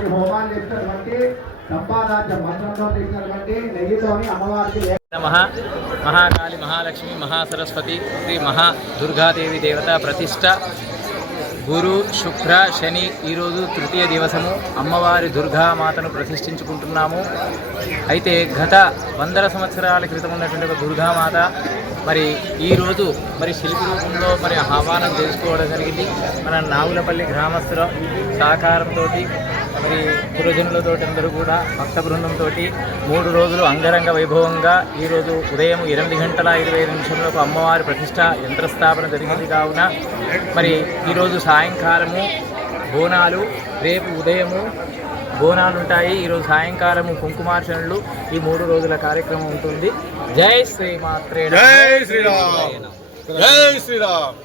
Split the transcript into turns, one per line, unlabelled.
అలాంటి హోమాన్ని చేసినటువంటి సంపాదాంత మంత్రంతో చేసినటువంటి నెయ్యితోని అమ్మవారికి
మహా మహాకాళి మహాలక్ష్మి మహాసరస్వతి శ్రీ మహా దుర్గాదేవి దేవత ప్రతిష్ట. గురు శుక్ర శని ఈరోజు తృతీయ దివసము. అమ్మవారి దుర్గామాతను ప్రతిష్ఠించుకుంటున్నాము. అయితే గత వందల సంవత్సరాల క్రితం ఉన్నటువంటి ఒక దుర్గామాత మరి ఈరోజు మరి శిల్పి రూపంలో మరి ఆహ్వానం చేసుకోవడం జరిగింది. మన నాగులపల్లి గ్రామస్తుల సహకారంతో మరి పురజనులతో అందరూ కూడా భక్త బృందంతో మూడు రోజులు అంగరంగ వైభవంగా ఈరోజు ఉదయం ఎనిమిది గంటల ఇరవై నిమిషంలో అమ్మవారి ప్రతిష్ట యంత్రస్థాపన జరిగింది కావున. మరి ఈరోజు సాయంకాలము బోనాలు రేపు ఉదయము బోనాలు ఉంటాయి ఈరోజు సాయంకాలము కుంకుమార్చనలు ఈ మూడు రోజుల కార్యక్రమం ఉంటుంది. జై శ్రీమాత్రే నమః.
జై శ్రీరామ్. జై శ్రీరామ్.